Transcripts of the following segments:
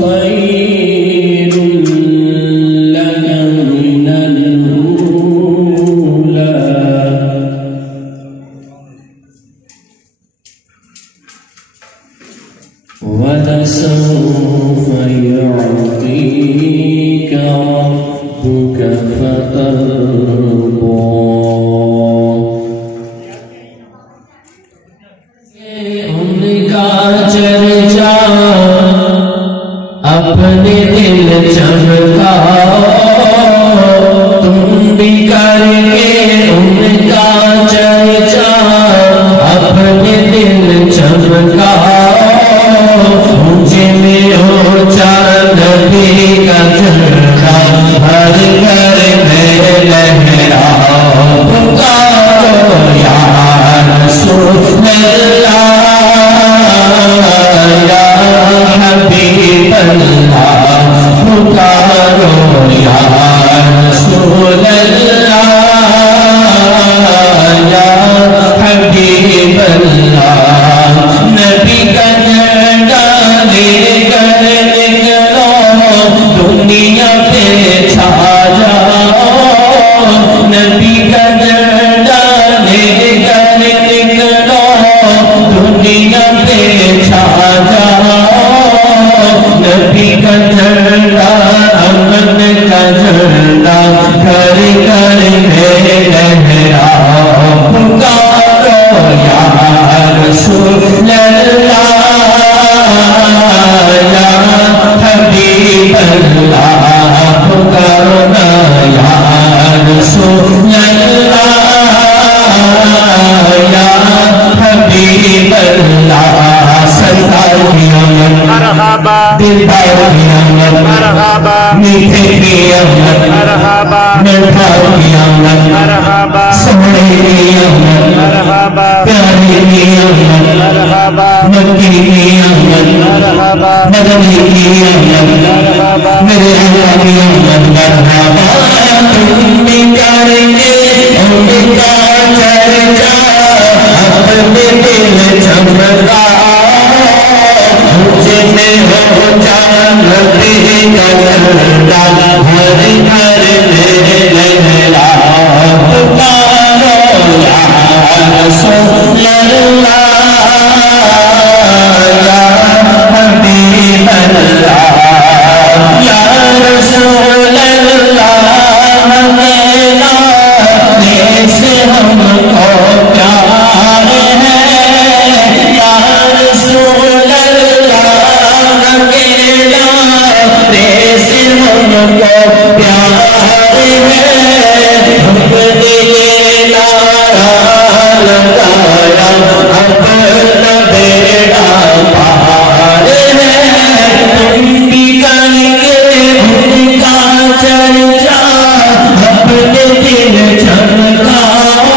خير لك من الأولى وَلَسَوْفَ يُعْطِيكَ رَبُّكَ فَتَرْضَىٰ ان کا چرچا اپنے دل چمکاؤ تم بھی کر کے ان کا چرچا اپنے دل چمکاؤ اونچے میں اونچا نبی کا جھنڈا ہر گھر میں لہراؤ پکارو یا رسول اللہ یا حبیب اللہ پکارو یا رسول اللہ یا حبیب اللہ نبی کا جھنڈا لے کر نکلو دنیا پہ چھا جاؤ نبی کا جھنڈا لے کر نکلو دنیا پہ چھا جاؤ نبی کا جھنڈا امن کا جھنڈا گھر گھر میں لہراؤ پکارو یا رسول اللہ یا حبیب اللہ پکارو نا یا رسول اللہ یا حبیب اللہ سرکار کی آمد مرحبا دلدار کی آمد مرحبا میٹھے کی آمد مرحبا مٹھائی کی آمد مرحبا سونے کی آمد مرحبا پیارے کی آمد مرحبا مکی کی آمد مرحبا مدنی کی آمد مرحبا میرے اللہ کی آمد مرحبا تم بھی کریں گے ان کا چرچا اپنے دل چمکاؤ اونچے میں ہو جان نبی کا جھنڈا ہر گھر میں لہراؤ پکارو یا رسول اللہ یا حبیب اللہ یا رسول اللہ میرا سے ہم کو پیار ہے یا رسول اللہ میرا سے ہم کو پیار ہے ہم نے نعرہ لگایا اپنا بیڑا پار ہے تم بھی کر کے ان کا چرچا اپنے دل چمکاؤ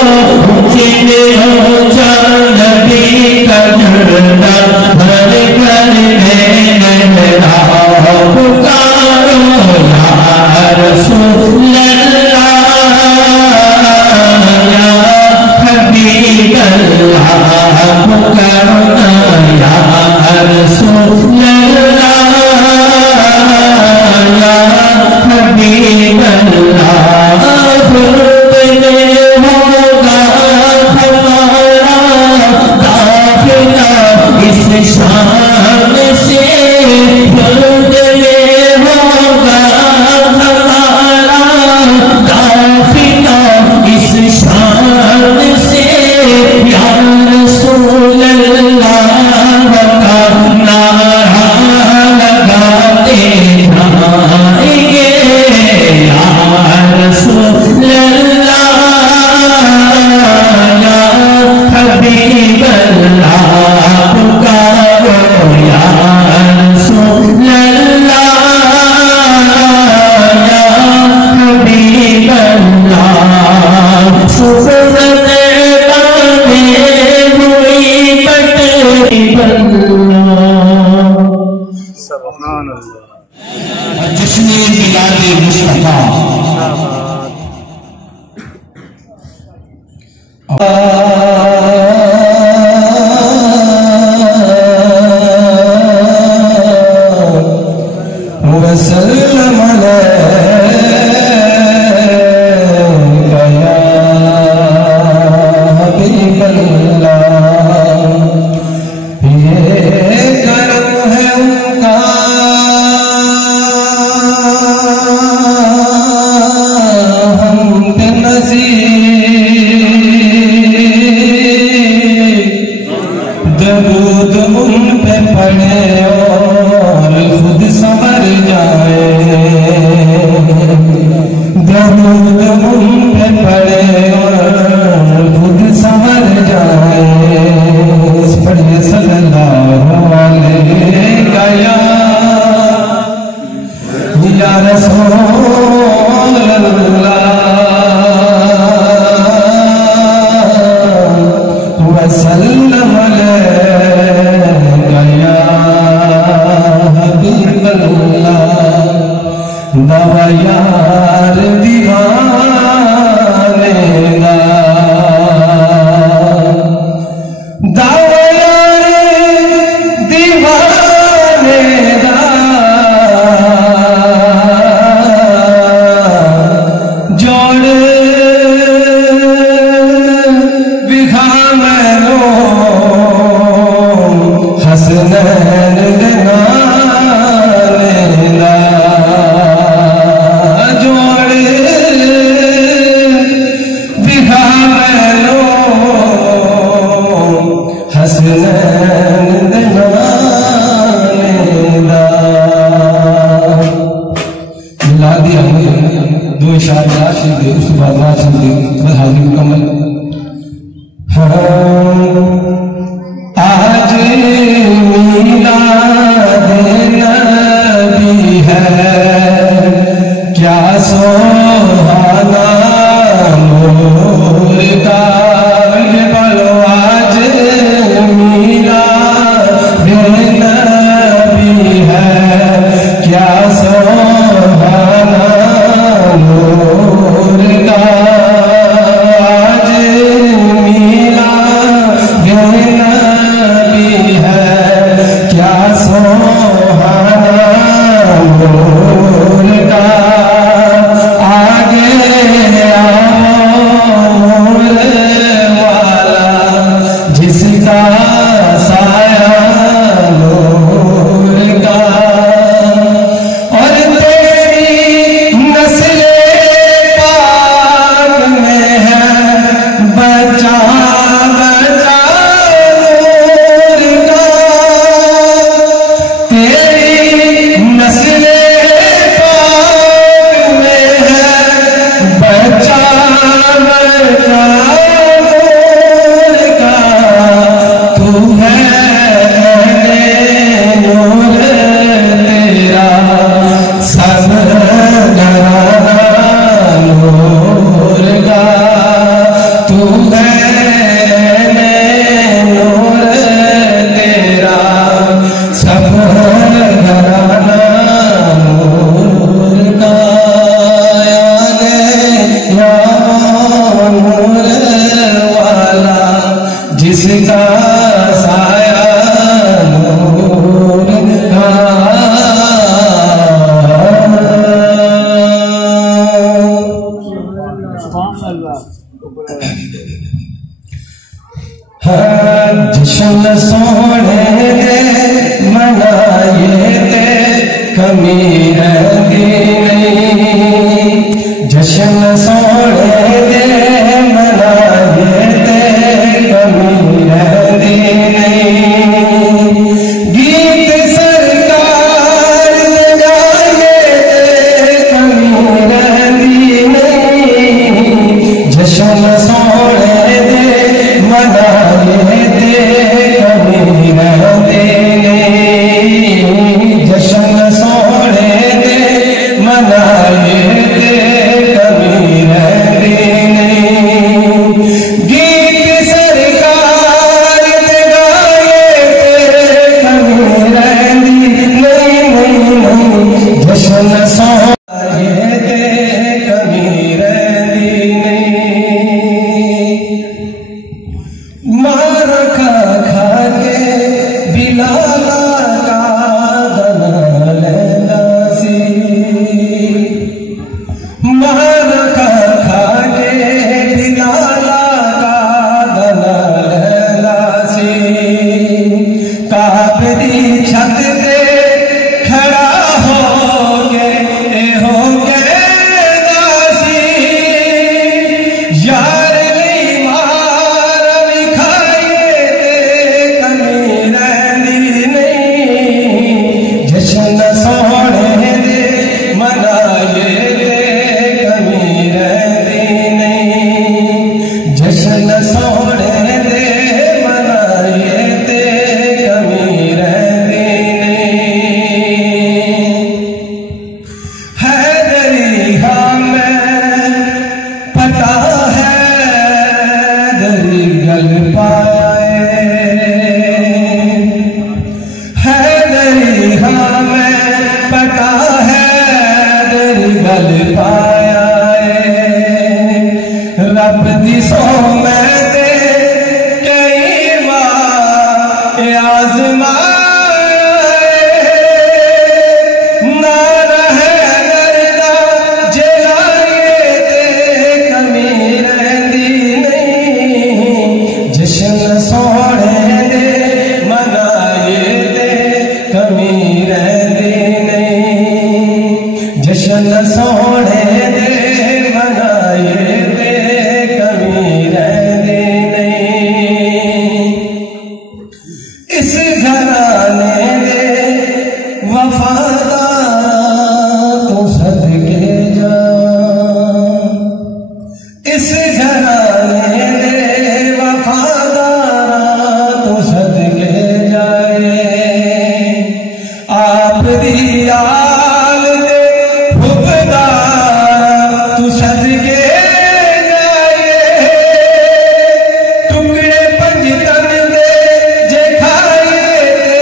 اونچے میں اونچا نبی کا جھنڈا ہر گھر میں لہراؤ پکارو یا رسول اللہ یا حبیب اللہ پکارو یا رسول اللہ یا حبیب اللہ خود میں ہوگا ہمارا داخلہ اس شان سے خود میں ہوگا ہمارا داخلہ اس شان سے یا رسول اللہ کا نعرہ لگاتے جائیں گے یا رسول اللہ یا حبیب اللہ پکارو درود ان پہ پڑھے اور خود سنور جائے درود ان پہ پڑھے اور خود سنور جائے پڑھے صلی اللہ علیہ یا رسول اللہ وسلم علیکہ یا حبیب اللہ دوا یار دیوانے دا دوا یار دیوانے دا جوڑ بکھا مینو حسنین دنانے دا جوڑ بکھا مینو حسنین دنانے دا ملادی ہمیں دو اشار راشد دے اس بعد راشد دے بس حاضر مکمل آج میلاد نبی ہے کیا سہانا نور کا یہ بولو آج میلاد نبی ہے کیا سہانا نور کا آج میلاد نبی ہے کیا سہانا نور کا آگے نور والا جس کا سایہ نور کا اور تیری نسل پاک میں ہے بچا بچا نور کا تیری نسل پاک میں ہے بچا بچا نور کا تو ہے نور تیرا سب گھرانہ نور کا تو ہے نور تیرا سب گھرانہ نور کا یا نور والا جس کا سایہ نور کا جشن سونے دے منائے تے کمی رہی نہیں جشن سونے دے منائے تے کمی رہی نہیں گیت سرکار گائے تے کمی رہی نہیں جشن سونے دے منائے تے کمی رہی نہیں جشن سونے دے منائے تے کمی رہی نہیں گیت سرکار تے گائے تے کمی رہی نہیں جشن سونے تے کمی رہی نہیں مار کھا کھا کے بلالا کا دنا لینا سی مار کھا کھا کے بلالا کا دنا لینا سی کافری چھت دے کھڑا ہو کے داسی یار لی مار وکھائیے تے کمی حدیثوں میں دے کئی بار آزمائے نہ رہے دردہ جلائے تے کمی رہندی نہیں جشن سونے دے منائے تے کمی رہندی نہیں جشن سونے دے منائے تے کمی رہندی نہیں اس گھرانے دے وفادار تو صدقے جا اس گھرانے دے وفادار تو صدقے جائے آپ دی آل دے حبدار تو صدقے جائے ٹکڑے پنج تن دے جے کھائے تے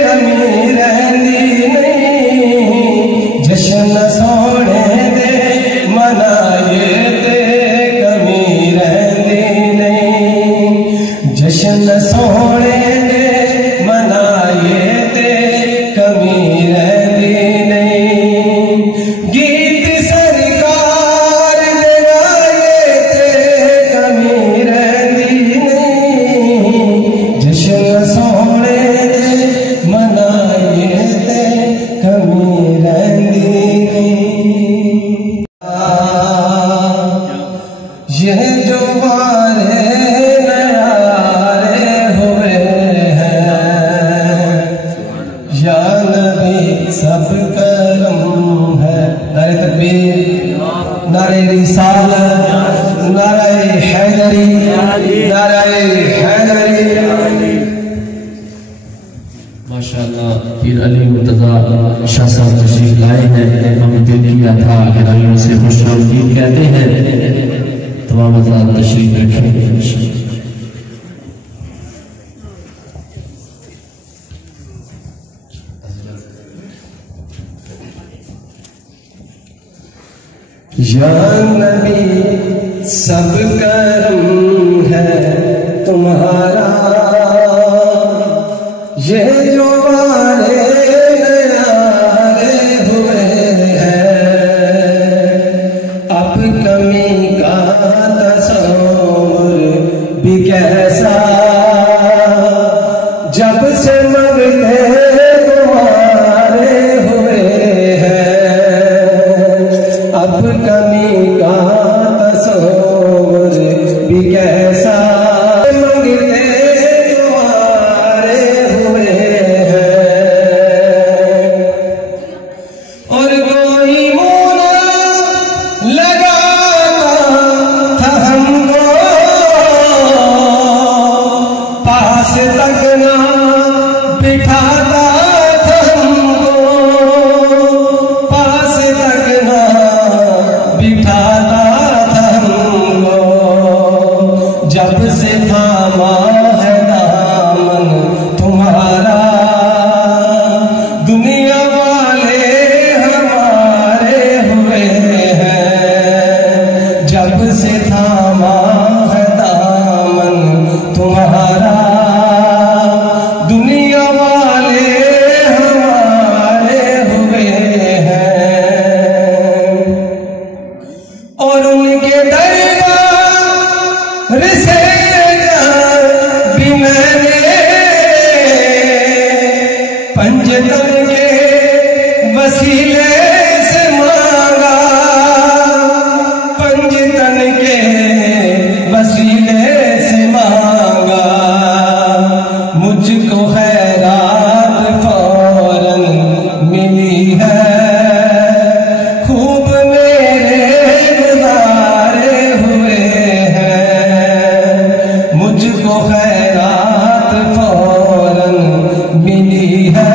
کمی رہندی نہیں جشن سونے دے منائے تے کمی رہندی نہیں جشن سونے دے منائے تے کمی رہندی نہیں گیت سرکار دے گائے تے کمی رہندی نہیں جشن سونے دے منائے تے کمی رہندی نہیں یہ جو بارے نیارے ہوئے ہیں یا نبی سب کرم ہے نعرہ تکبیر نعرہ رسالت نعرہ حیدری نعرہ حیدری ماشاءاللہ پیر علی مرتضیٰ شاہ صاحب تشریف لائے ہیں ہم دل کیا تھا گرامیوں سے خوش آمدید کہتے ہیں تمام حضرات تشریف رکھیں یا نبی سب کرم ہے تمہارا یہ جو بارے نیارے ہوئے ہیں اب کمی کا تصور بھی کیسا جب سے مغلے تمہارے ہوئے ہیں اب کمی کا تصور بھی کیسا مغلے تمہارے ہوئے ہیں اور کوئی مونا لگاتا تھا ہم کو پاس تک نہ بٹھاتا تھا ہم کو پاس تک نہ بٹھاتا تھا ہم کو جب سے تھاما ہے دامن تمہارا دنیا والے ہمارے ہوئے ہیں جب سے تھاما ہے دامن تمہارا دنیا والے ہمارے ہوئے ہیں اور ان کے دربار سے بھی میں نے پنجتن کے وسیلے سے مانگا پنجتن کے وسیلے سے مانگا مجھ کو خیرات فوراً ملی ہے خوب میرے گزارے ہوئے ہیں مجھ کو خیرات فوراً ملی ہے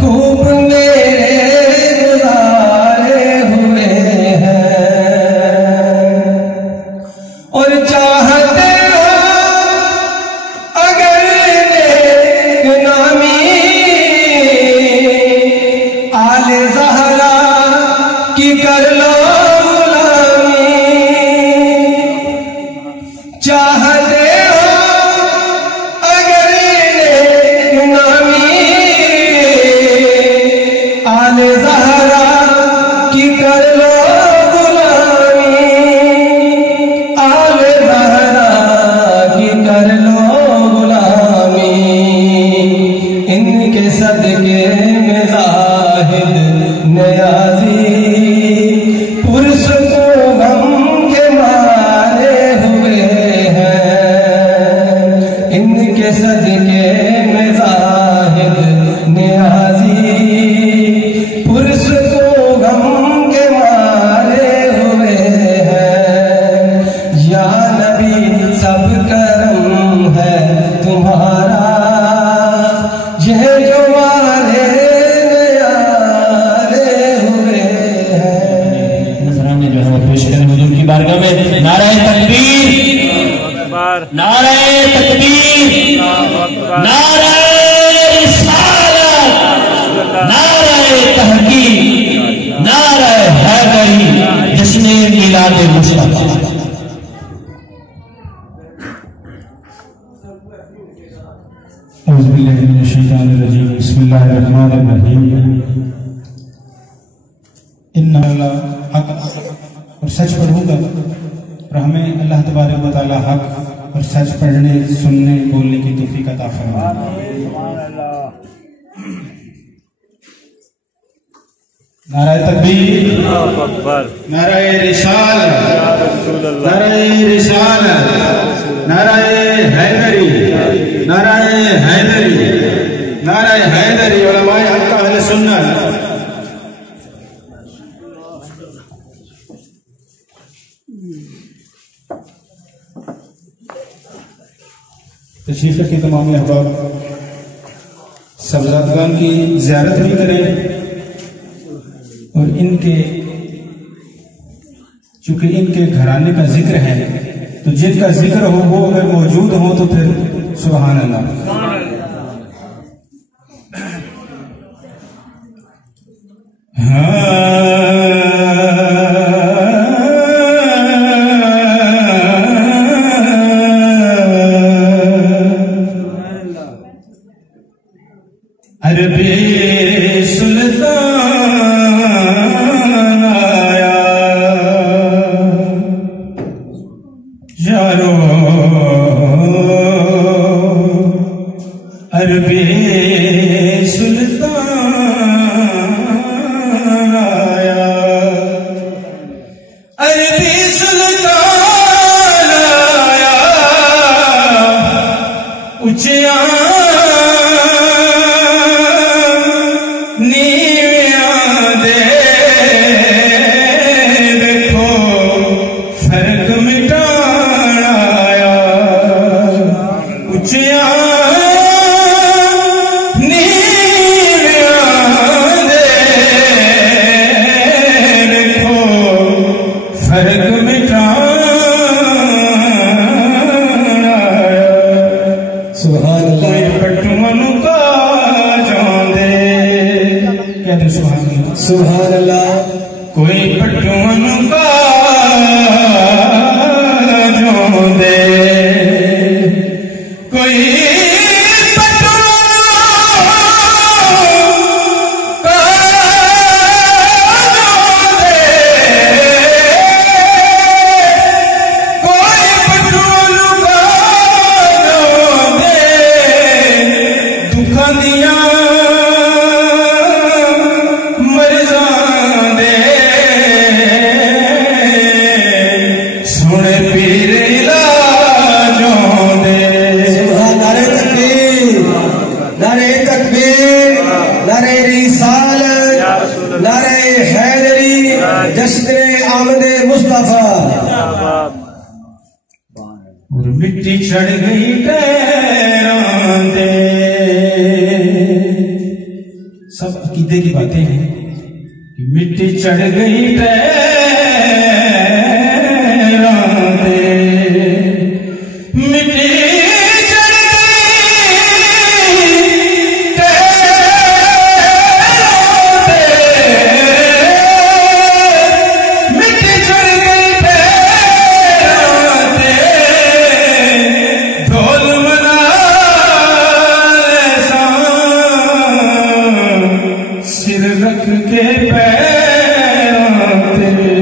خوب میرے صدقے میں زاہد نیازی پرس کو غم کے مارے ہوئے ہیں، ان کے صدقے میں زاہد نیازی پرس کو غم کے مارے ہوئے ہیں۔ یا نبی سب کرم ہے تمہارا، یہ جو والے نیارے ہوئے ہیں۔ نظرانے جو ہے وہ پیش کریں حضور کی بارگاہ میں۔ نعرہ تکبیر، نعرہ تکبیر، نعرہ رسالت، نعرہ تحقیق، نعرہ حیدری، جشن میلاد مصطفیٰ۔ اعوذ باللہ من الشیطان الرجیم، بسم اللہ الرحمن الرحیم۔ ان اللہ حق اور سچ پڑھوں گا، اور ہمیں اللہ تبارک و تعالی حق اور سچ پڑھنے، سننے، بولنے کی توفیق عطا فرمائے۔ نعرہ تکبیر، نعرہ رسالت، نعرہ رسالت، نعرہ حیدری، نعرہ حیدری، نعرہ حیدری، علماء حق اہل سنت۔ تشریف رکھیں تمام احباب، سبزادگان کی زیارت بھی کریں، اور ان کے چونکہ ان کے گھرانے کا ذکر ہے تو جن کا ذکر ہو وہ اگر موجود ہو تو پھر سبحان اللہ۔ عربی سلطان آیا یارو، عربی سلطان آیا، عربی سلطان آیا، اچیا سبحان اللہ، کوئی پٹھون کا جو دے، کوئی مٹی چڑھ گئی پیران دے، سب عقیدے کی باتیں ہیں کہ مٹی چڑھ گئی پیران دے، مٹی چڑھ گئی پیران دے، مٹی چڑھ گئی پیران دے، ڈھول منا سر رکھ کے پیران دے۔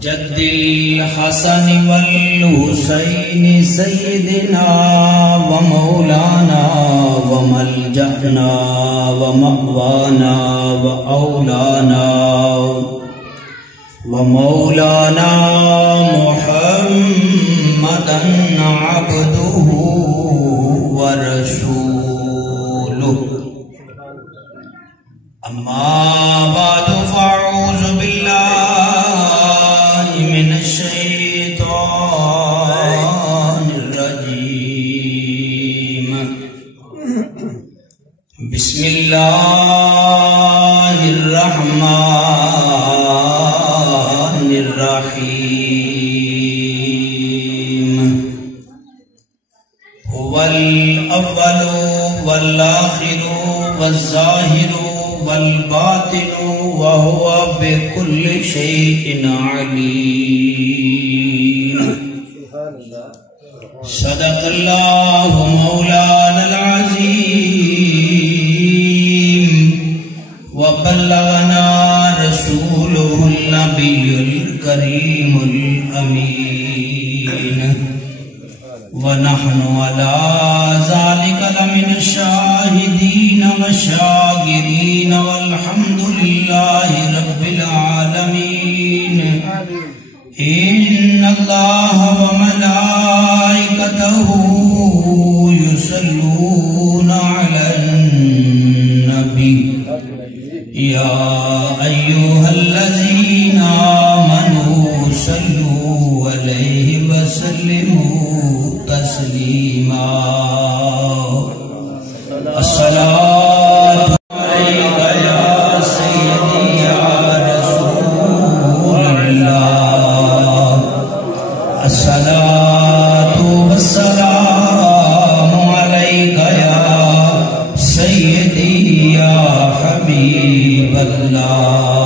جد الحسن والحسین سیدنا ومولانا وملجأنا ومأوانا وأولانا ومولانا محمدا عبده ورسوله أما بعد فأعوذ بالله من الشيطان الرجيم بسم الله الرحمن الرحيم هو الأول والآخر والظاهر والباطن وهو بكل شيء عليم صدق الله مولانا العظيم وبلغنا رسوله النبي الكريم الأمين ونحن على ذلك لمن الشاهدين والشاكرين والحمد لله رب العالمين إن الله وملائكته يصلون على النبي يا أيها الذين آمنوا صلوا عليه وسلموا تسليما الصلاة عليك يا سيدي يا رسول الله الصلاة والسلام عليك يا سيدي يا حبيب الله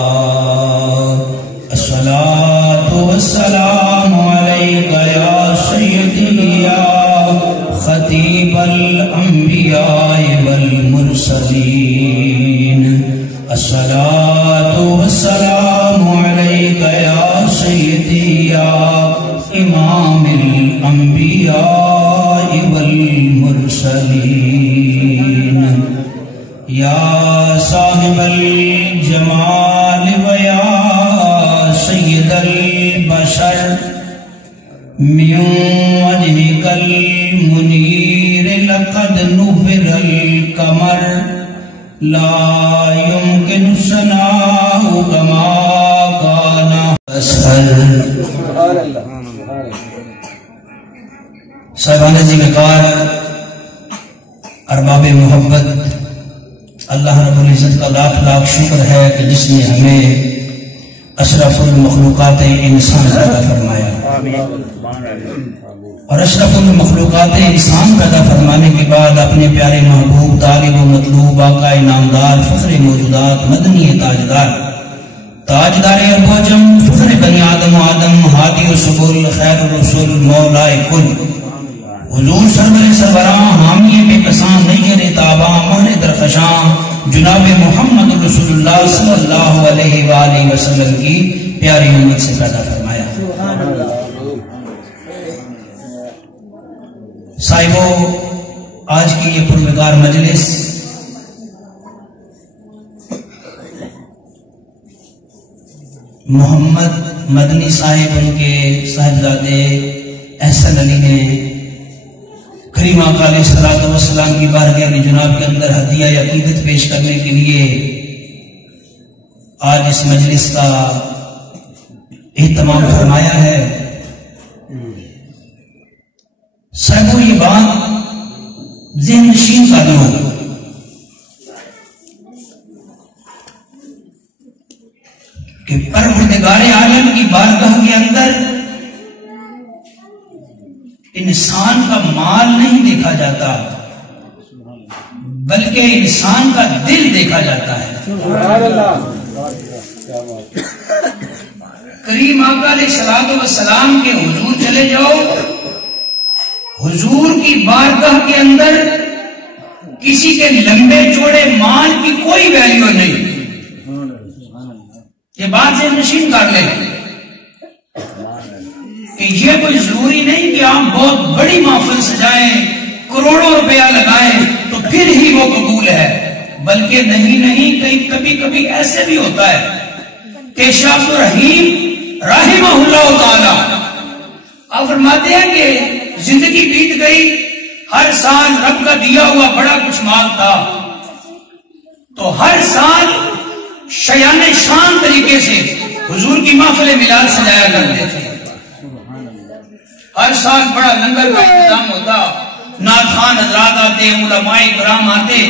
الصلاة والسلام عليك يا سيدي يا خطيب الأنبياء والمرسلين الصلاة والسلام عليك يا سيدي يا إمام الأنبياء والمرسلين يا صاحب الجمال ويا سيد البشر من وجهك المنير لقد نور القمر لا يمكن ثناؤه كما كان أسهل صاحبان ذمہ ارباب محبت اللہ رب العزت کا لاکھ لاکھ شکر ہے کہ جس نے ہمیں اشرف المخلوقات انسان پیدا فرمایا اور اشرف المخلوقات انسان پیدا فرمانے کے بعد اپنے پیارے محبوب طالب و مطلوب آقا انعامدار فخر موجودات مدنی تاجدار تاجدار ارب و عجم فخر بنی آدم و آدم ہادی و سبل خیر الرسل مولائے کل حضور سرور سربراہ حامی بے کسان نیر تاباں مہر درخشاں جناب محمد رسول اللہ صلی اللہ علیہ وآلہ وسلم کی پیاری امت سے پیدا فرمایا صاحبو آج کی یہ پروگار مجلس محمد مدنی صاحب ان کے صاحبزادے احسن علی نے کریم آقا علیہ السلام کی بارگاہ علی جناب کے اندر ہدیہ عقیدت پیش کرنے کے لیے آج اس مجلس کا اہتمام فرمایا ہے صاحبو یہ بات ذہن نشین کر لو کہ پروردگار عالم کی بارگاہ کے اندر انسان کا مال نہیں دیکھا جاتا بلکہ انسان کا دل دیکھا جاتا ہے کریم آقا علیہ السلام کے حضور چلے جاؤ حضور کی بارگاہ کے اندر کسی کے لمبے چوڑے مال کی کوئی ویلیو نہیں کہ بات سے نشین کر لیں کہ یہ کوئی ضروری نہیں کہ آپ بہت بڑی محفل سجائیں، کروڑوں روپیہ لگائیں تو پھر ہی وہ قبول ہے، بلکہ نہیں کبھی کبھی ایسے بھی ہوتا ہے کہ شاہ عبد الرحیم رحمہ اللہ تعالی آپ فرماتے ہیں کہ زندگی بیت گئی، ہر سال رب کا دیا ہوا بڑا کچھ مال تھا، تو ہر سال شیان شان طریقے سے حضور کی محفل میلاد سجایا کرتے تھے، ہر سال بڑا لنگر کا انتظام ہوتا، نعت خوان حضرات آتے، علماء کرام آتے۔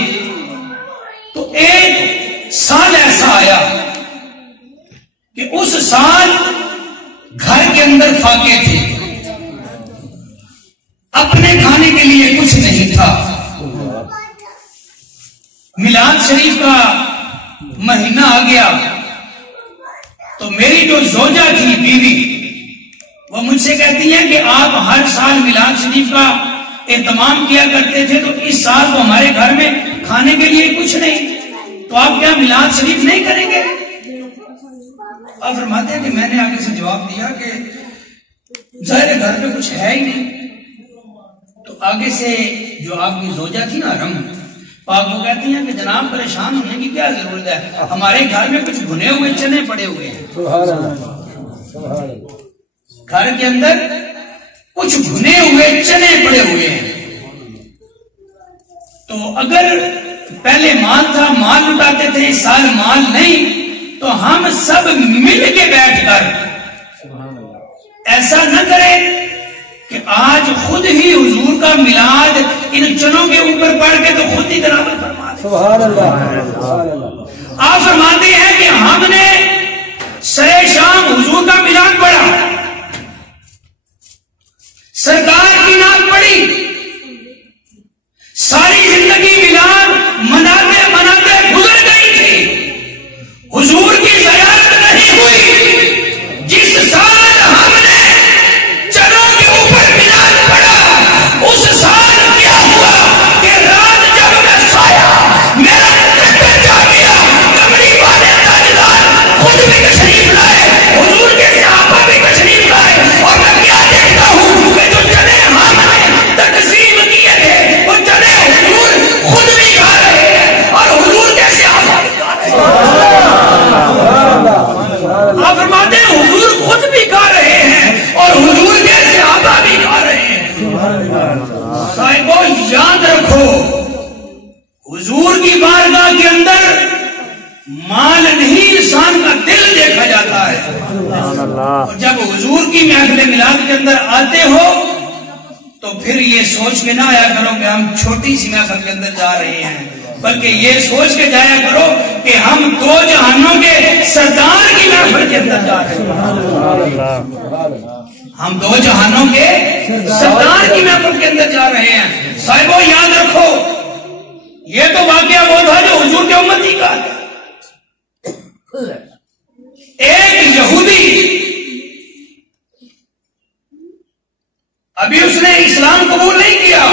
تو ایک سال ایسا آیا کہ اس سال گھر کے اندر فاقے تھے، اپنے کھانے کے لیے کچھ نہیں تھا۔ میلاد شریف کا مہینہ آ گیا تو میری جو زوجہ تھی بیوی، وہ مجھ سے کہتی ہیں کہ آپ ہر سال میلاد شریف کا اہتمام کیا کرتے تھے، تو اس سال تو ہمارے گھر میں کھانے کے لیے کچھ نہیں، تو آپ کیا میلاد شریف نہیں کریں گے؟ آپ فرماتے ہیں کہ میں نے آگے سے جواب دیا کہ ظاہر گھر پہ کچھ ہے ہی نہیں۔ تو آگے سے جو آپ کی زوجہ تھی نا رم پاک، وہ کہتی ہیں کہ جناب پریشان ہونے کی کیا ضرورت ہے، ہمارے گھر میں کچھ بھنے ہوئے چنے پڑے ہوئے ہیں، گھر کے اندر کچھ بھنے ہوئے چنے پڑے ہوئے ہیں، تو اگر پہلے مال تھا مال لٹاتے تھے، اس سال مال نہیں، تو ہم سب مل کے بیٹھ کر ایسا نہ کریں کہ آج خود ہی حضور کا میلاد ان چنوں کے اوپر پڑھ کے تو خود ہی درامد فرما دیں۔ سبحان اللہ۔ آپ فرماتے ہیں کہ ہم نے سر شام حضور کا میلاد پڑھا، سرکار کی نعت پڑھی، ساری زندگی میلاد مناتے مناتے گزر گئی تھی، حضور کی زیارت نہیں ہوئی۔ جس سال ہم نے چنوں کے اوپر میلاد پڑھا، اس سال کیا ہوا کہ رات جب میں سویا میرا چکر جا گیا، کمری والے تاجدار خود بھی تشریف لائے، حضور کے صحابہ بھی تشریف لائے، اور میں کیا دیکھتا ہوں کہ جو چنے ہم نے تقسیم کیے تھے وہ چنے حضور خود بھی کھا رہے ہیں اور حضور کے صحابہ بھی کھا رہے ہیں۔ آپ فرماتے ہیں حضور خود بھی کھا رہے ہیں اور حضور کے صحابہ بھی کھا رہے ہیں۔ صاحبو یاد رکھو، حضور کی بارگاہ کے اندر مال نہیں انسان کا دل دیکھا جاتا ہے۔ اور جب حضور کی محفل میلاد کے اندر آتے ہو تو پھر یہ سوچ کے نہ آیا کرو کہ ہم چھوٹی سی محفل کے اندر جا رہے ہیں، بلکہ یہ سوچ کے جایا کرو کہ ہم دو جہانوں کے سردار کی محفل کے اندر جا رہے ہیں، ہم دو جہانوں کے سردار کی محفل کے اندر جا رہے ہیں۔ صاحبو یاد رکھو، یہ تو واقعہ وہ تھا جو حضور کے امتی کا تھا۔ ایک یہودی ابھی اس نے اسلام قبول نہیں کیا،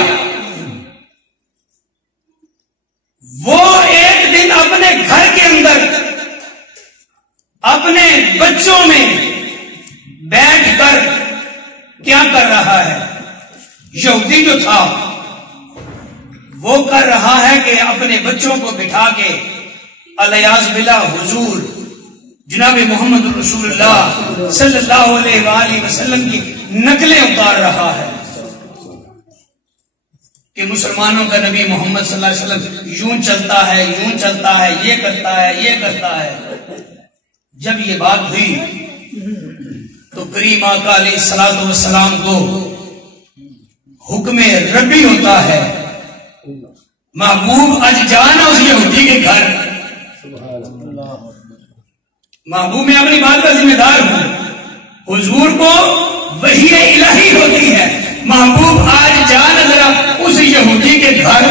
وہ ایک دن اپنے گھر کے اندر اپنے بچوں میں بیٹھ کر کیا کر رہا ہے؟ یہودی جو تھا وہ کر رہا ہے کہ اپنے بچوں کو بٹھا کے الیاذ باللہ حضور جناب محمد رسول اللہ صلی اللہ علیہ وآلہ وسلم کی نقلیں اتار رہا ہے کہ مسلمانوں کا نبی محمد صلی اللہ علیہ وسلم یوں چلتا ہے، یوں چلتا ہے، یہ کرتا ہے، یہ کرتا ہے۔ جب یہ بات ہوئی تو کریم آقا علیہ الصلوۃ والسلام کو حکم ربی ہوتا ہے، محبوب اج جانا اس یہودی کے گھر، محبوب میں اپنی بات کا ذمہ دار ہوں، حضور کو وحی الہی ہوتی ہے، محبوب آج جانا ذرا اس یہودی کے گھر۔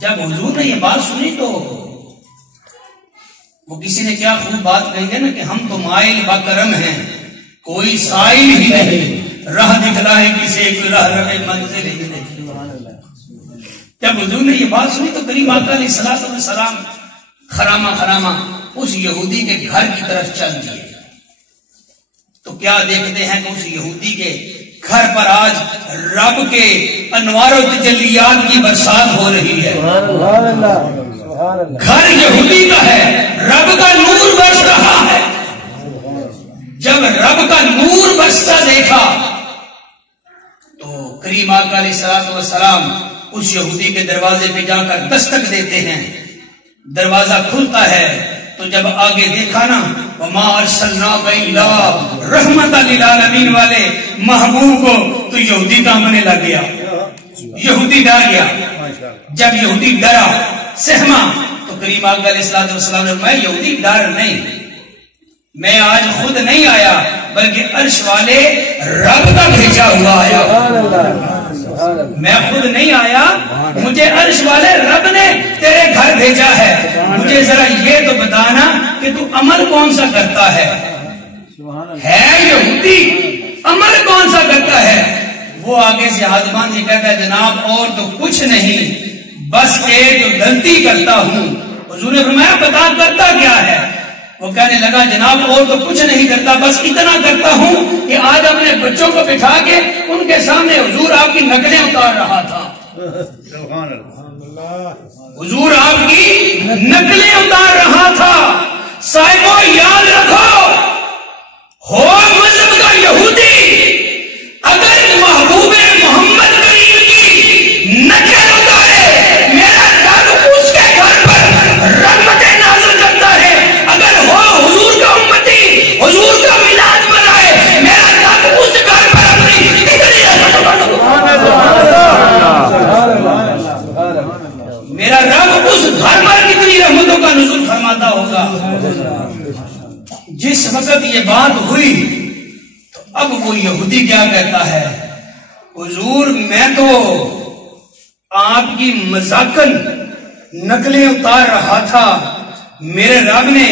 جب حضور نے یہ بات سنی تو وہ کسی نے کیا خوب بات کہی ہے نا کہ ہم تو مائل بکرم ہیں، کوئی سائل ہی نہیں، راہ دکھلائے کسی کو راہ رہے منزل ہی نہیں۔ جب حضور نے یہ بات سنی تو کریم آقا علیہ السلام خرامہ خرامہ اس یہودی کے گھر کی طرف چل دیے تو کیا دیکھتے ہیں کہ اس یہودی کے گھر پر آج رب کے انوار و تجلیات کی برسات ہو رہی ہے. گھر یہودی کا ہے, رب کا نور برس رہا ہے. جب رب کا نور برستا دیکھا تو کریم آقا علیہ الصلوۃ والسلام اس یہودی کے دروازے پہ جا کر دستک دیتے ہیں. دروازہ کھلتا ہے تو جب آگے دیکھا نا وما ارسلناک الا رحمت للعالمین والے محبوب کو, تو یہودی کانپنے لگ گیا, یہودی ڈر گیا. جب یہودی ڈرا سہما تو کریم آقا علیہ الصلوۃ والسلام نے میں یہودی ڈر نہیں, میں آج خود نہیں آیا بلکہ عرش والے رب کا بھیجا ہوا آیا. میں خود نہیں آیا, مجھے عرش والے رب نے تیرے گھر بھیجا ہے. مجھے ذرا یہ تو بتانا کہ تو عمل کون سا کرتا ہے یہودی, عمل کون سا کرتا ہے؟ وہ آگے سے ہاتھ باندھ کے کہتا ہے جناب اور تو کچھ نہیں, بس ایک غلطی کرتا ہوں. حضور نے فرمایا بتا کرتا کیا ہے؟ وہ کہنے لگا جناب اور تو کچھ نہیں کرتا, بس اتنا کرتا ہوں کہ آج اپنے بچوں کو بٹھا کے ان کے سامنے حضور آپ کی نقلیں اتار رہا تھا. حضور آپ کی نقلیں اتار رہا تھا. صاحبو یاد رکھو, ہو مذہب کا یہودی اگر محبوب محمد کریم کی نقل اتارے, میرا رب اس کے گھر پر رحمتیں نازل کرتا ہے. اگر ہو حضور کا امتی, حضور کا میلاد منائے, میرا رب اس گھر پر اپنی اتنی میرا رب اس گھر پر کتنی رحمتوں کا نزول فرماتا ہوگا. جس وقت یہ بات ہوئی تو اب وہ یہودی کیا کہتا ہے, حضور میں تو آپ کی مذاکن نقلیں اتار رہا تھا, میرے رب نے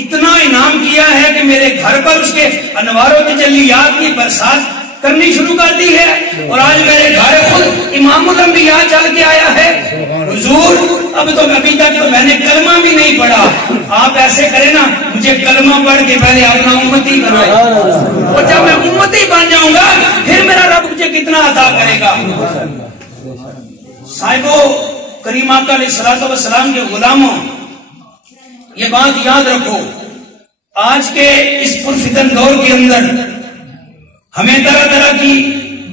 اتنا انعام کیا ہے کہ میرے گھر پر اس کے انوار و تجلیات کی برسات کرنی شروع کر دی ہے, اور آج میرے گھر خود امام الانبیاء چل کے آیا ہے. حضور اب تو ابھی تک تو میں نے کلمہ بھی نہیں پڑھا, آپ ایسے کریں نا مجھے کلمہ پڑھ کے پہلے اپنا امتی بنائے, اور جب میں امتی بن جاؤں گا پھر میرا رب مجھے کتنا عطا کرے گا. صاحبو کریم آقا علیہ الصلوۃ والسلام کے غلاموں, یہ بات یاد رکھو, آج کے اس پرفتن دور کے اندر ہمیں طرح طرح کی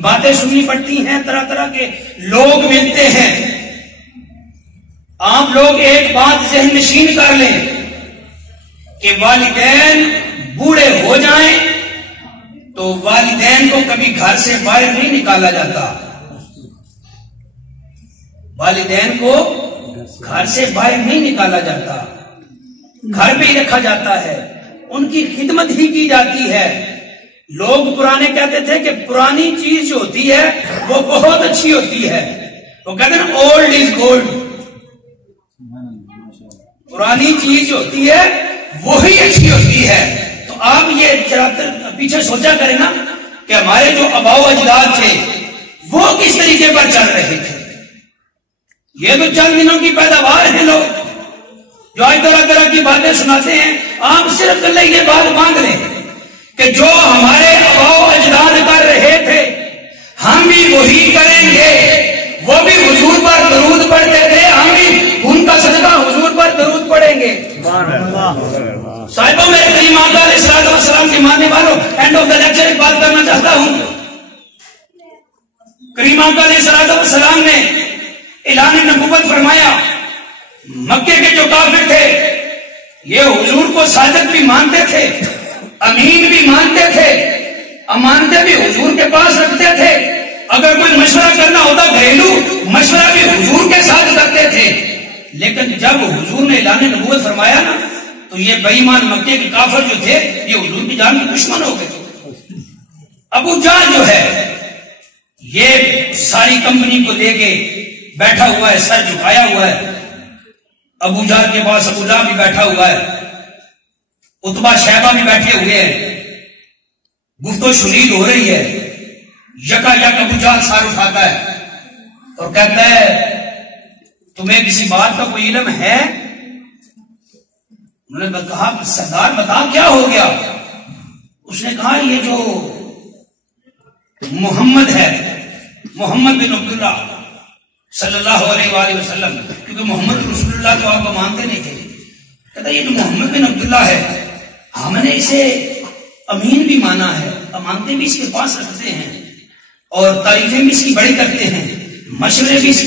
باتیں سننی پڑتی ہیں, طرح طرح کے لوگ ملتے ہیں. آپ لوگ ایک بات ذہن نشین کر لیں کہ والدین بوڑھے ہو جائیں تو والدین کو کبھی گھر سے باہر نہیں نکالا جاتا, والدین کو گھر سے باہر نہیں نکالا جاتا, گھر پہ ہی رکھا جاتا ہے, ان کی خدمت ہی کی جاتی ہے. لوگ پرانے کہتے تھے کہ پرانی چیز جو ہوتی ہے وہ بہت اچھی ہوتی ہے, وہ کہتے ہیں اولڈ از گولڈ, پرانی چیز جو ہوتی ہے وہی اچھی ہوتی ہے. تو آپ یہ پیچھے سوچا کریں نا کہ ہمارے جو آباء و اجداد تھے وہ کس طریقے پر چل رہے تھے. یہ تو چند دنوں کی پیداوار ہیں لوگ جو آج طرح طرح کی باتیں سناتے ہیں. آپ صرف اللہ یہ بات باندھ لیں کہ جو ہمارے آباء و اجداد کر رہے تھے ہم بھی وہی کریں گے. وہ بھی حضور پر درود پڑھتے تھے, ہم بھی ان کا صدقہ حضور پر درود پڑھیں گے. صاحبہ میرے کریم آقا علیہ الصلوۃ والسلام کے ماننے والوں, اینڈ آف دا لیکچر ایک بات کرنا چاہتا ہوں. کریم آقا علیہ الصلوۃ والسلام نے اعلان نبوت فرمایا. مکے کے جو کافر تھے یہ حضور کو صادق بھی مانتے تھے, امین بھی مانتے تھے, امانتیں بھی حضور کے پاس رکھتے تھے. اگر کوئی مشورہ کرنا ہوتا گھریلو مشورہ بھی حضور کے ساتھ کرتے تھے. لیکن جب حضور نے اعلان نبوت فرمایا نا تو یہ بے ایمان مکے کے کافر جو تھے یہ حضور کی جان کے دشمن ہو گئے. ابو جہل جو ہے یہ ساری کمپنی کو لے کے بیٹھا ہوا ہے, سر جھکایا ہوا ہے. ابو جہل کے پاس ابو لہب بھی بیٹھا ہوا ہے, عتبہ شیبہ بھی بیٹھے ہوئے ہیں. گفتگو شنید ہو رہی ہے. یکا یک ابو جہل سر اٹھاتا ہے اور کہتا ہے تمہیں کسی بات کا کوئی علم ہے؟ انہوں نے کہا سردار بتا کیا ہو گیا؟ اس نے کہا یہ جو محمد ہے، محمد بن عبداللہ صلی اللہ علیہ وآلہ وسلم، کیونکہ محمد رسول اللہ تو آپ کو مانتے نہیں تھے، کہتا یہ جو محمد بن عبداللہ ہے ہم نے اسے امین بھی مانا ہے، امانتیں بھی اس کے پاس رکھتے ہیں اور تعریفیں بھی اس کی بڑی کرتے ہیں، مشورے بھی اس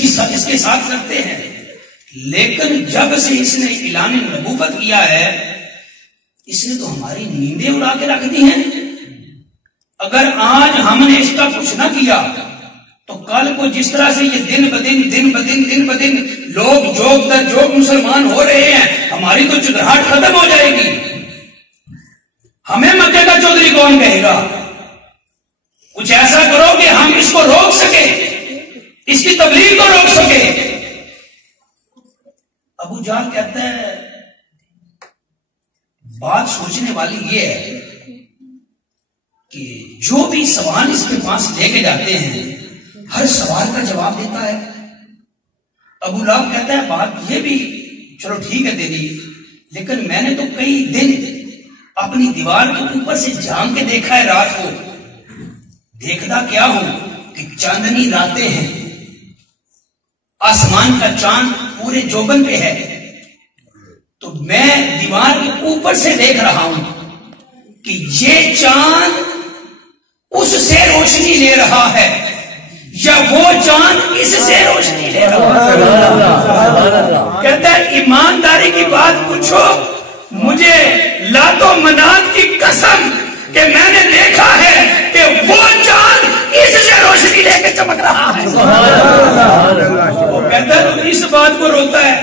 کے ساتھ کرتے ہیں، لیکن جب سے اس نے اعلان نبوت کیا ہے اس نے تو ہماری نیندیں اڑا کے رکھ دی ہیں۔ اگر آج ہم نے اس کا کچھ نہ کیا تو کل کو جس طرح سے یہ دن بدن لوگ جوگ در جوگ مسلمان ہو رہے ہیں، ہماری تو چودراہٹ ختم ہو جائے گی۔ ہمیں مکے کا چودھری کون کہے گا؟ کچھ ایسا کرو کہ ہم اس کو روک سکے، اس کی تبلیغ کو روک سکے۔ ابو جہل کہتا ہے بات سوچنے والی یہ ہے کہ جو بھی سوال اس کے پاس لے کے جاتے ہیں ہر سوال کا جواب دیتا ہے۔ ابو لہب کہتا ہے بات یہ بھی چلو ٹھیک ہے تیری، لیکن میں نے تو کئی دن اپنی دیوار کے اوپر سے جھانک کے دیکھا ہے، رات کو دیکھتا کیا ہوں کہ چاندنی راتیں ہیں، آسمان کا چاند پورے جوبن پہ ہے، تو میں دیوار کے اوپر سے دیکھ رہا ہوں کہ یہ چاند اس سے روشنی لے رہا ہے یا وہ چاند اس سے روشنی لے رہا ہے۔ کہتا ہے ایمانداری کی بات پوچھو، مجھے لات و منات کی قسم کہ میں نے دیکھا ہے کہ وہ چاند اس سے روشنی لے کے چمک رہا ہے۔ وہ کہتا ہے تو اس بات کو روتا ہے،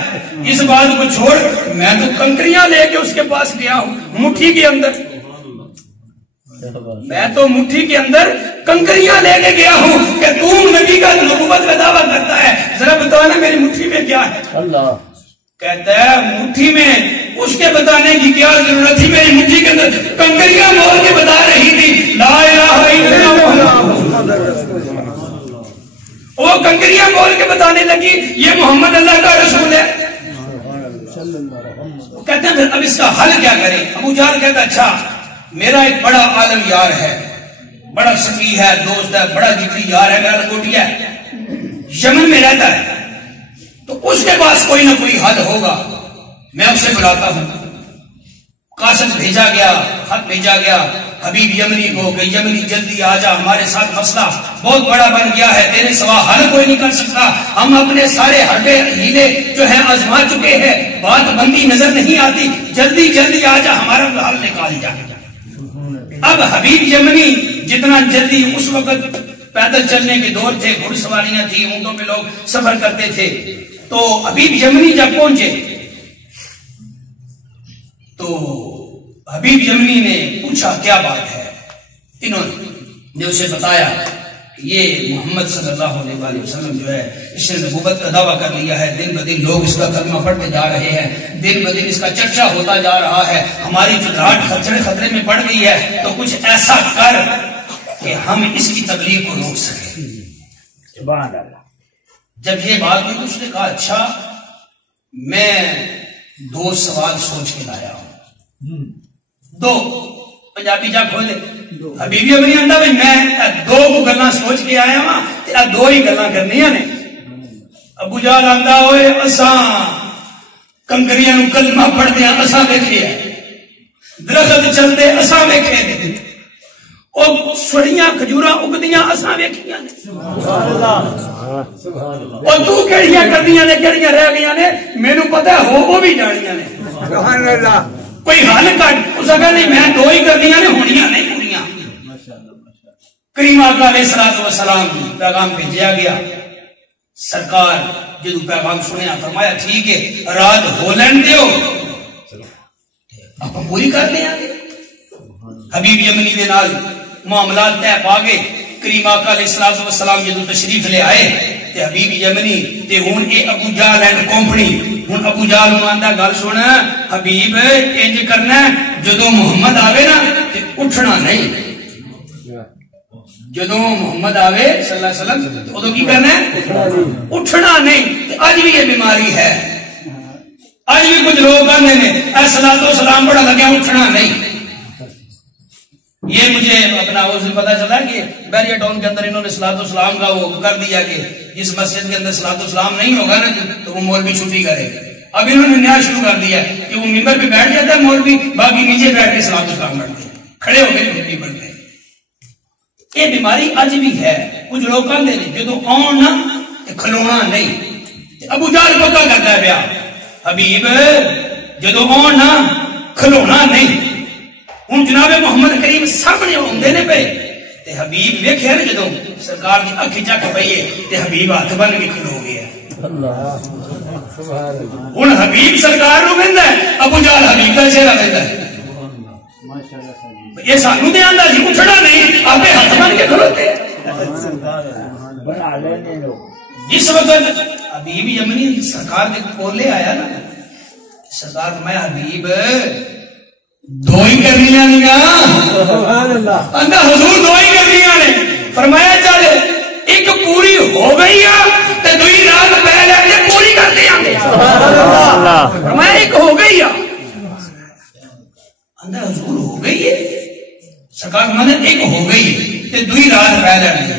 اس بات کو چھوڑ، میں تو کنکریاں لے کے اس کے پاس گیا ہوں مٹھی کے اندر، میں تو مٹھی کے اندر کنکریاں لے کے گیا ہوں کہ تم نبی کا نبوت کا دعویٰ کرتا ہے، ذرا بتانا میری مٹھی میں کیا ہے؟ اللہ کہتا ہے مٹھی میں اس کے بتانے کی کیا ضرورت تھی، میری مٹھی کے اندر کنکریاں مول کے بتا رہی تھی لا الہ الا اللہ۔ وہ کنکریاں مول کے بتانے لگی یہ محمد اللہ کا رسول ہے۔ وہ کہتے ہیں پھر اب اس کا حل کیا کریں؟ ابو جہل کہتا اچھا میرا ایک بڑا عالم یار ہے، بڑا سفیہ ہے، دوست ہے، بڑا جگری یار ہے، میرا لگوٹیا ہے، یمن میں رہتا ہے، تو اس کے پاس کوئی نہ کوئی حل ہوگا، میں اسے بلاتا ہوں۔ قاسم بھیجا گیا، خط بھیجا گیا حبیب یمنی کو کہ یمنی جلدی آ جا، ہمارے ساتھ مسئلہ بہت بڑا بن گیا ہے، تیرے سوا حل کوئی نہیں کر سکتا، ہم اپنے سارے ہربے ہیلے جو ہیں آزما چکے ہیں، بات بندی نظر نہیں آتی، جلدی جلدی آ جا، ہمارا حل نکال جا۔ اب حبیب یمنی جتنا جلدی، اس وقت پیدل چلنے کے دور تھے، گھڑ سواریاں تھی، اونٹوں پہ لوگ سفر کرتے تھے، تو حبیب یمنی جب پہنچے تو حبیب یمنی نے پوچھا کیا بات ہے، انہوں نے اسے بتایا کہ یہ محمد صلی اللہ علیہ وآلہ وسلم جو ہے اس نے نبوت کا دعویٰ کر لیا ہے، دن بدن لوگ اس کا کلمہ پڑھتے جا رہے ہیں، دن بدن اس کا چرچا ہوتا جا رہا ہے، ہماری چودراہٹ خطرے میں پڑ گئی ہے، تو کچھ ایسا کر کہ ہم اس کی تبلیغ کو روک سکیں۔ سبحان اللہ۔ جب یہ بات ہوئی تو اس نے کہا اچھا میں 2 سوال سوچ کے لایا ہوں، 2 پنجابی جا کھولے حبیبی امنی آندا بھائی میں 2 کو گلاں سوچ کے آیا ہاں تے 2 ہی گلاں کرنیاں نے۔ ابو جہل آندا ہوئے اساں کنکریاں نو کلمہ پڑھدیاں اساں ویکھیا، درخت چلدے اساں ویکھے، او سڑیاں کھجوراں اگدیاں اساں ویکھیاں نے۔ سبحان اللہ سبحان اللہ۔ او تو کیڑیاں کردیاں نے کیڑیاں رہ گئیاں نے مینوں پتہ ہے وہ بھی جانیاں نے۔ سبحان اللہ۔ کوئی حل کٹ اس اگر نہیں میں 2 ہی کردیاں نے ہونیاں نہیں ہونیاں۔ کریم آقا علیہ الصلوۃ والسلام پیغام بھیجا گیا، سرکار جدو پیغام سنیا فرمایا ٹھیک ہے رات ہو لین دیو آپ پوری کر دیں آگے۔ حبیب یمنی دے نال معاملات طے پا گئے۔ کریم آقا علیہ الصلوۃ والسلام جدو تشریف لے آئے تے حبیب یمنی تے ہن اے ابو جہل اینڈ کمپنی، ہن ابو جہل نوں آندا گل سن حبیب انج کرنا جدو محمد آوے نا تے اٹھنا نہیں، جدو محمد آوے صلی اللہ علیہ وسلم تو ادو کی کرنا ہے اٹھنا نہیں۔ آج بھی یہ بیماری ہے، آج بھی کچھ لوگ آنے نے صلاۃ و سلام پڑھا لگے اٹھنا نہیں. یہ مجھے اپنا اس دن پتا چلا کہ بیریا ٹاؤن کے اندر انہوں نے صلاۃ و سلام کا وہ کر دیا کہ جس مسجد کے اندر صلاۃ و سلام نہیں ہوگا نا تو وہ مولوی چھٹی کرے گا. اب انہوں نے نیا شروع کر دیا کہ وہ ممبر پہ بیٹھ جاتا ہے مولوی, باقی نیچے بیٹھ کے صلاۃ و سلام پڑھتے ہیں, کھڑے ہو کے چھٹی پڑھتے ہیں. یہ بیماری اج بھی ہے. کچھ لوگ کہتے ہیں جدو آن نہ کھلونا نہیں. ابو جہل پکا کرتا ہے پیا حبیب جدو آن نہ کھلونا نہیں. ہوں جناب محمد کریم سامنے آتے نے پے تے حبیب ویکھیا نا جدو سرکار کی اکھ چک پئی ہے تے حبیب ہاتھ بن کے کھلو گیا. ہوں حبیب سرکار نو کہندا ہے, ابو جہل حبیب کا چہرہ کہندا ہے. یہ سانو تے آندا سی اٹھنا نہیں, آپ ہاتھ بن کے کھلوتے. جس وقت حبیب یمنی سرکار کے کولے آیا نا, سرکار فرمایا حبیب دو ہی کرنیاں نہیں, حضور دو ہی کرنیاں نے. فرمایا چل ایک پوری ہو گئی ہے دوئی رات پہ لے کے پوری کر دیا. فرمایا ایک ہو گئی ہے. حضور ہو گئی ہے. سرکار فرمایا ایک ہو گئی تے دوئی رات پہ لے کے.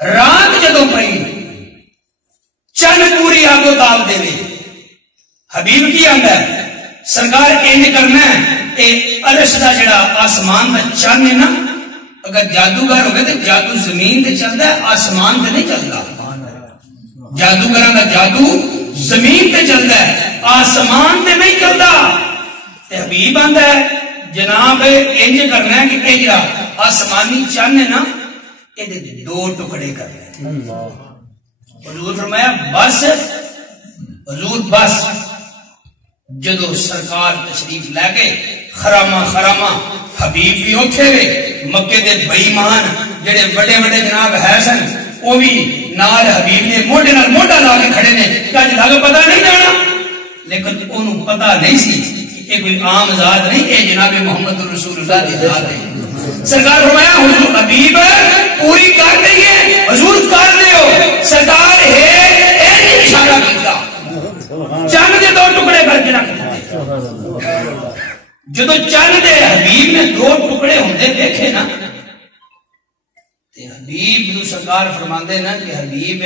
رات جدو پئی چند پوری آگو تال دے دے. حبیب کی آندا ہے سرکار انج کرنا ہے عرش دا جڑا آسمان دا چن ہے نا, اگر جادوگر ہوگا تو جادو زمین تے چلتا ہے, آسمان تے نہیں چلتا. جادوگراں دا جادو زمین تے چلتا ہے, آسمان تے نہیں چلتا. تے حبیب آندا ہے جناب انج کرنا ہے کہ اے جڑا آسمانی چن ہے نا اے دے دو ٹکڑے کرنے ہیں. حضور فرمایا بس, حضور بس. جدو سرکار تشریف لے کے خراما حبیب بھی اٹھے ہوئے, مکے دے بے ایمان جڑے بڑے بڑے جناب ہے سن وہ بھی نال حبیب نے موڈے نال موڈا لا کے کھڑے نے. کج لگ پتہ نہیں جانا, لیکن انہوں پتہ نہیں سی کہ یہ کوئی عام ذات نہیں, یہ جناب محمد رسول اللہ کی ذات ہے. سرکار فرمایا حضور حبیب پوری کر دئیے, حضور کر دیو. سرکار ہے اشارہ کیتا, چند دے دو ٹکڑے کر کے رکھ دیتے. جدو چند دے حبیب نے دو ٹکڑے ہوندے دیکھے نا تے حبیب نو سرکار فرماندے نا کہ حبیب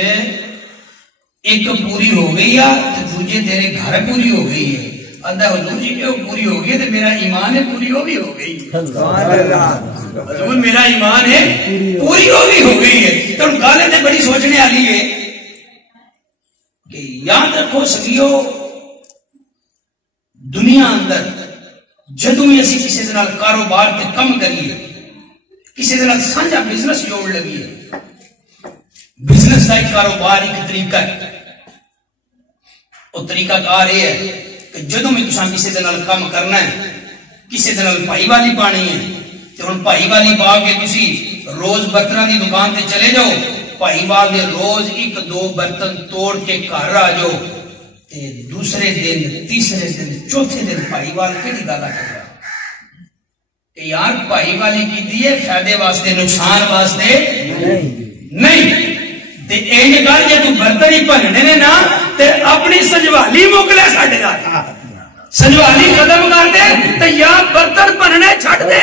ایک پوری ہو گئی ہے تے دوجے تیرے گھر پوری ہو گئی ہے. آندا حضور جی کہ پوری ہو گئی ہے تے میرا ایمان ہے پوری ہو بھی ہو گئی. حضور میرا ایمان ہے پوری ہو گئی ہے. تو گل تے بڑی سوچنے والی ہے کہ یاد رکھو سکیو دنیا اندر جدو ہی اسی کسی دے نال کاروبار تے کم کریے, کسی دے نال سانجا بزنس جوڑ لگیے. بزنس کا ایک کاروبار ایک طریقہ ہے. وہ طریقہ کار یہ ہے کہ جدو میں تساں کسی دے نال کم کرنا ہے, کسی دے نال بھائی والی پانی ہے, تے ہن بھائی والی پا کے تسی روز برتناں دی دکان تے چلے جاؤ, بھائی وال دے روز ایک دو برتن توڑ کے گھر آ جاؤ, تے دوسرے دن تیسرے دن چوتھے دن بھائی وال کہڑی گل کر رہا کہ یار بھائی والی کیتی ہے فائدے واسطے نقصان واسطے نہیں. تے انج کر جے تو برتن ہی بھننے نے نا تے اپنی سجوالی مک لے ساڈے نال, سجوالی ختم کر دے تے یا برتن بھننے چھڈ دے.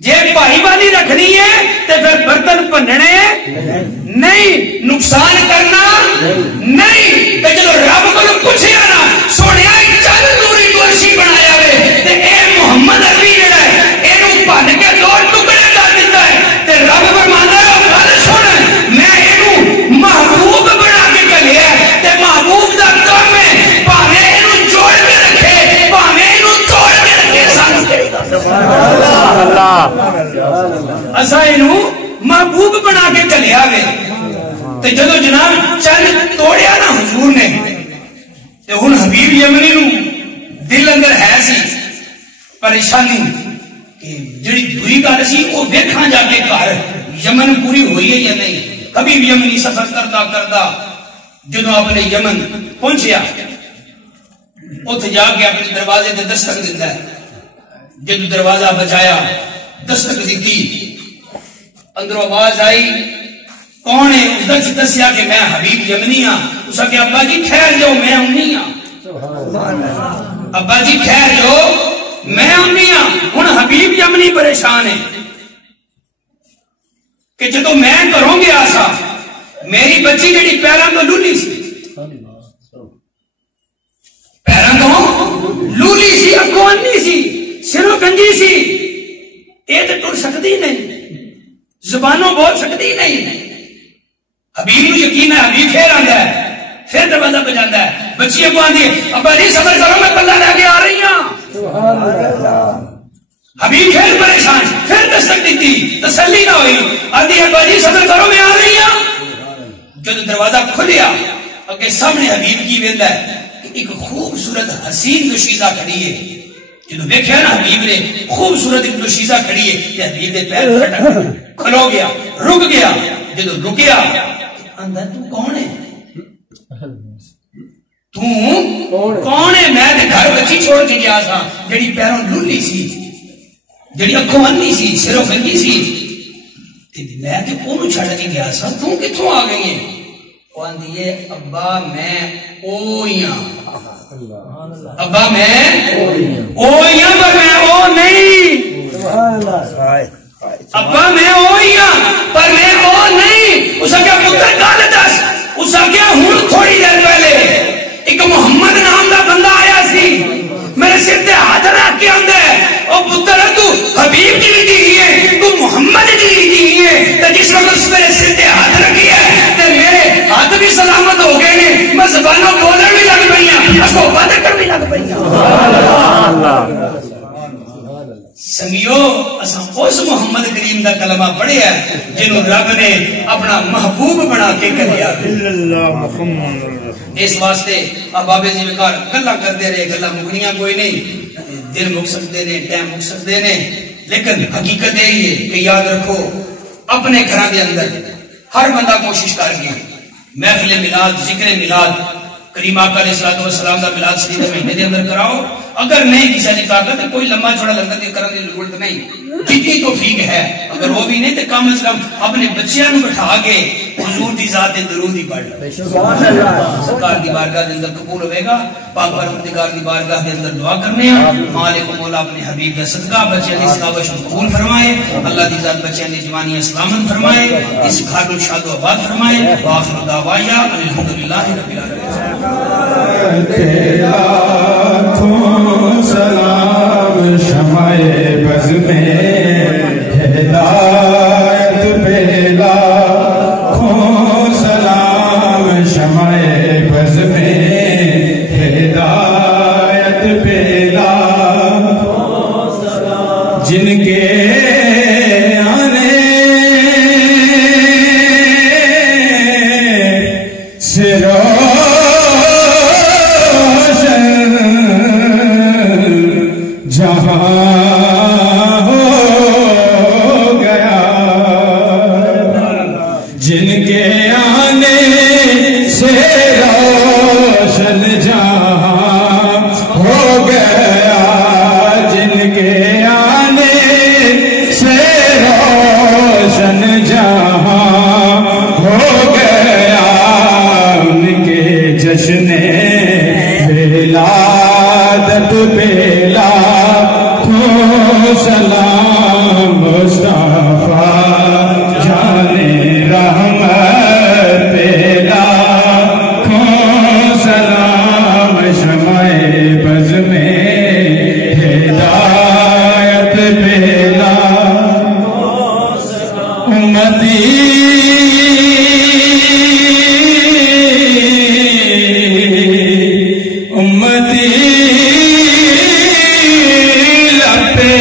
جے بھائی والی رکھنی ہے تے پھر برتن بھننے نہیں, نقصان کرنا نہیں. تے جدو رب کو پوچھیا نا سونیا چل دوری کوشی بنایا وے تے اے محمد عربی جڑا ہے اینو بھن کے دو ٹکڑے کر دیتا ہے تے رب فرماندا ہے گل سن میں اینو محبوب بنا کے گلیا تے محبوب دا کم ہے بھاویں اینو جوڑ کے رکھے بھاویں اینو توڑ کے رکھے. سانو کہڑی گل سبحان اللہ اساں اینو محبوب بنا کے چلیا وے. تے جدو جناب چند توڑیا نا حضور نے تے ہن حبیب یمنی نو دل اندر ہے سی پریشانی کہ جڑی دوئی گل سی او ویکھاں جا کے گھر یمن پوری ہوئی ہے یا نہیں. حبیب یمنی سفر کرتا کرتا جدو اپنے یمن پہنچیا اوتھے جا کے اپنے دروازے تے دستک دیندا ہے. جدو دروازہ بچایا دستک دیتی, اندروں آواز آئی کون ہے؟ دسیا کہ میں حبیب یمنی ہاں. اس کہ ابا جی ٹھہر جاؤ میں اونی ہاں. ابا جی ٹھہر جو میں آنی ہاں ہوں حبیب یمنی پریشان ہے کہ جدو میں گھروں گیا سا میری بچی جڑی پیراں تو لولی سی پیراں تو لولی سی اگوں انی سی سروں کنجی سی یہ تو ٹر سکتی نہیں زبانوں بول سکتی نہیں حبیب نو یقین ہے حبیب پھر آندا ہے پھر دروازہ بجاتا ہے بچی کو آندی ہے ابا جی صبر کرو میں پلہ لے کے آ رہی ہوں حبیب پھر پریشان پھر دستک دیتی تسلی نہ ہوئی آندی ہے ابا جی صبر کرو میں آ رہی ہوں جب دروازہ کھلیا اگے سامنے حبیب کی ویندا ہے ایک خوبصورت حسین دوشیزہ کھڑی ہے جدو دیکھا نا حبیب نے خوبصورت ایک دوشیزہ کھڑی ہے کہ حبیب نے پیر پھٹک کھلو گیا رک گیا جدو رکیا اندر تو کون ہے کون ہے میں نے گھر بچی چھوڑ کے گیا تھا جڑی پیروں لولی سی جڑی اکھوں انی سی سروں کنجی سی میں تے اونوں چھڈ کے گیا تھا تو کتھوں آ گئی ہے وہ آندی ہے ابا میں اوئی ہاں ابا میں اوئی ہاں پر میں او نہیں ابا میں اوئی ہاں پر میں او نہیں اس کا پتر کال دس اس کا ہوں تھوڑی دیر پہلے ایک محمد نام دا بندہ آیا سی میرے سر تے ہاتھ رکھ کے آندا ہے او پتر تو حبیب دی دی ہے تو محمد دی ہے تے جس وقت اس میرے سر تے ہاتھ رکھی ہے تے میرے ہاتھ بھی سلامت ہو گئے نے میں زبانوں بولن بھی لگ پئی ہاں اس کو بات کر بھی لگ پئی ہاں سبحان اللہ سنگیو اساں اس محمد کریم دا کلمہ پڑھیا ہے جنوں رب نے اپنا محبوب بنا کے کہیا اللہ محمد اس واسطے اب بابے جی وقار گلا کرتے رہے گلا مکنیاں کوئی نہیں دن مک سکتے نے ٹائم مک سکتے نے لیکن حقیقت یہی ہے کہ یاد رکھو اپنے گھر کے اندر ہر بندہ کوشش کر کے محفل میلاد ذکر میلاد کریم آقا علیہ الصلوۃ والسلام دا میلاد شریف مہینے دے اندر کراؤ اگر نہیں کسی نے طاقت کوئی لمبا چھوڑا لنگر دے کرنے کی ضرورت نہیں جتنی توفیق ہے اگر وہ بھی نہیں تو کم از کم اپنے بچیاں نو بٹھا کے حضور دی ذات درود ہی پڑھ لو سبحان اللہ سرکار دی بارگاہ دے اندر قبول ہوے گا پاک پروردگار دی بارگاہ دے اندر دعا کرنے ہیں مالک مولا اپنے حبیب دا صدقہ بچیاں دی ثواب قبول فرمائے اللہ دی ذات بچیاں دی جوانی سلامت فرمائے اس گھر کو شاد و آباد فرمائے واخر دعوایا الحمدللہ رب العالمین تیرا سلام شمع بز میں ہدایت پیلا کھوں سلام شمع بز میں ہدایت پیلا جن کے آنے سے جہاں ہو گیا جن کے آنے سے روشن جہاں ہو گیا جن کے آنے سے روشن جہاں ہو گیا ان کے جشن ولادت بیلا سلام مصطفیٰ جانے رحمت پیلا کھوں سلام شمع بز میں ہدایت پیلا امتی امتی امتی لپے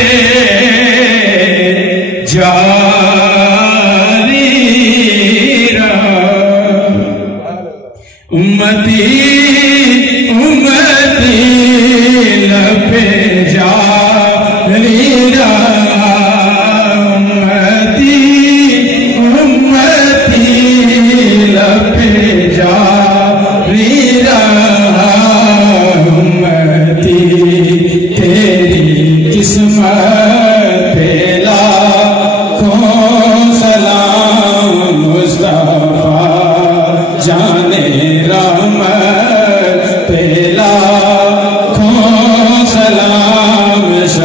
جاری رہا امتی امتی لپے جاری رہا امتی تیری قسمت پیلا کھوں سلام مصطفیٰ جانے رحمت پیلا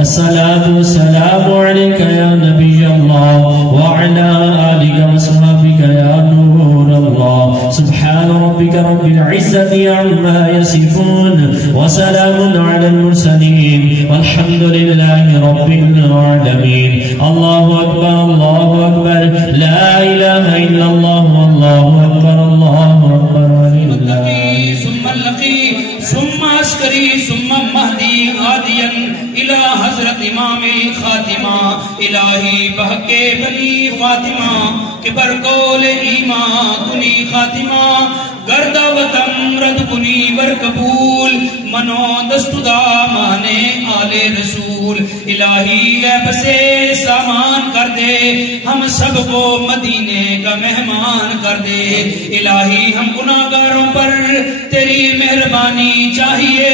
الصلاة والسلام عليك يا نبي الله وعلى آلك وصحبك يا نور الله سبحان ربك رب العزة عما يصفون وسلام على المرسلين والحمد لله رب العالمين الله أكبر الله أكبر لا إله إلا الله والله أكبر الله أكبر ولله ثم اللقي ثم عسكري ثم مهدي غاديا الى حضرت امام الخاتمہ الہی بحق بنی فاطمہ کہ برکول ایمان کنی خاتمہ گردہ وطن رد کنی بر قبول منو دستدا مانے آل رسول الہی اے بسے سامان کر دے ہم سب کو مدینے کا مہمان کر دے الہی ہم گناہگاروں پر تیری مہربانی چاہیے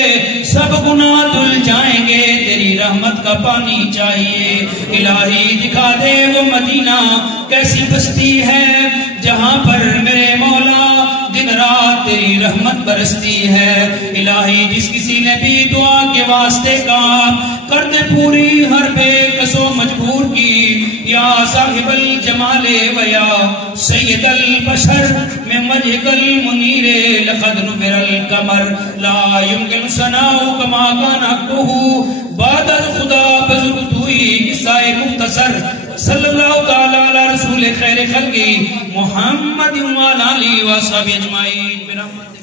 سب گناہ دھل جائیں گے تیری رحمت کا پانی چاہیے الہی دکھا دے وہ مدینہ کیسی بستی ہے جہاں پر میرے مولا دن رات تیری رحمت برستی ہے الہی جس کسی نے بھی دعا کے واسطے کا کر دے پوری ہر بے کسو مجبور کی یا صاحب الجمال ویا سید البشر میں وجهك المنیر لقد نفر القمر لا يمكن ثناء كما كان حقه بعد الخدا بزرگ توئی قصہ مختصر صلی اللہ تعالی علی رسول خیر خلقی محمد وعلی آلہ وصحبہ اجمعین برحمتک